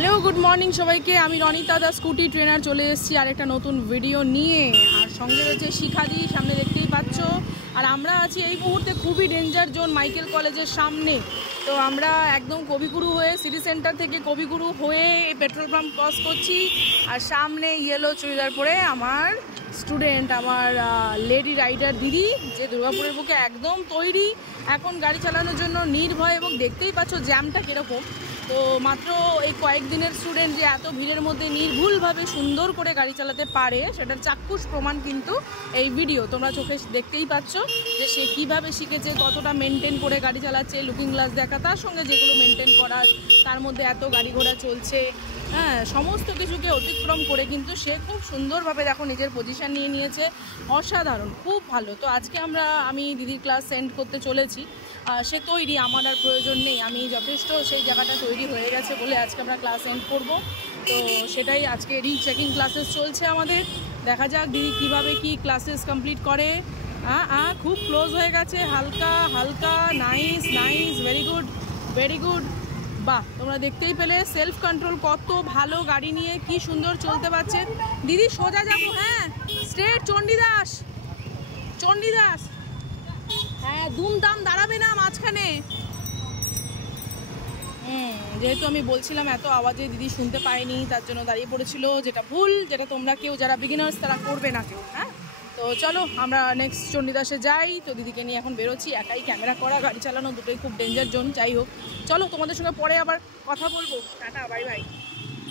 Hello good morning সবাইকে। আমি রনিতা দা scooty trainer চলে এসেছি আরেকটা নতুন ভিডিও নিয়ে। আর সঙ্গে রয়েছে শিখাদি, সামনে দেখতেই পাচ্ছ। আর আমরা আছি এই মুহূর্তে খুবই ডেঞ্জার জোন মাইকেল কলেজের সামনে। তো আমরা একদম কবিগুরু হয়ে সিটি সেন্টার থেকে কবিগুরু হয়ে পেট্রোল পাম্প ক্রস করছি। আর সামনে ইয়েলো চুড়িদার পরে আমার স্টুডেন্ট, আমার লেডি রাইডার দিদি, যে দুর্গাপুরের বুকে একদম তৈরি এখন গাড়ি চালানোর জন্য নির্ভয়। এবং দেখতেই পাচ্ছ জ্যামটা কীরকম। তো মাত্র এই কয়েকদিনের স্টুডেন্ট যে এত ভিড়ের মধ্যে নির্ভুলভাবে সুন্দর করে গাড়ি চালাতে পারে সেটার চাক্ষুষ প্রমাণ কিন্তু এই ভিডিও। তোমরা চোখে দেখতেই পাচ্ছ যে সে কীভাবে শিখেছে, কতটা মেনটেন করে গাড়ি চালাচ্ছে, লুকিং গ্লাস দেখা, তার সঙ্গে যেগুলো মেনটেন করার, তার মধ্যে এত গাড়ি ঘোড়া চলছে, হ্যাঁ, সমস্ত কিছুকে অতিক্রম করে কিন্তু সে খুব সুন্দরভাবে দেখো নিজের পজিশান নিয়ে নিয়েছে। অসাধারণ, খুব ভালো। তো আজকে আমি দিদির ক্লাস সেন্ড করতে চলেছি। সে তৈরি, আমার আর প্রয়োজন নেই, আমি যথেষ্ট সেই জায়গাটা তৈরি হয়ে গেছে বলে আজকে আমরা ক্লাস এন্ড করব। তো সেটাই আজকে রিচেকিং ক্লাসেস চলছে আমাদের। দেখা যাক দিদি কীভাবে কি ক্লাসেস কমপ্লিট করে। খুব ক্লোজ হয়ে গেছে, হালকা হালকা, nice nice, very good very good. বাহ, তোমরা দেখতেই পেলে সেলফ কন্ট্রোল কত ভালো, গাড়ি নিয়ে কি সুন্দর চলতে পারছে। দিদি সোজা যাবো, হ্যাঁ স্ট্রেট চণ্ডীদাস, চণ্ডীদাস, হ্যাঁ দুমদাম দাঁড়াবে না মাঝখানে। যেহেতু আমি বলছিলাম এত আওয়াজে দিদি শুনতে পায়নি, তার জন্য দাঁড়িয়ে পড়েছিল, যেটা ভুল, যেটা তোমরা কেউ যারা বিগিনার্স তারা করবে না কেউ। হ্যাঁ, তো চলো আমরা নেক্সট চণ্ডীদাসে যাই। তো দিদিকে নিয়ে এখন বেরোচ্ছি, একাই ক্যামেরা করা, গাড়ি চালানো দুটোই খুব ডেঞ্জার জোন। যাই হোক, চলো তোমাদের সঙ্গে পরে আবার কথা বলবো। Tata, bye bye.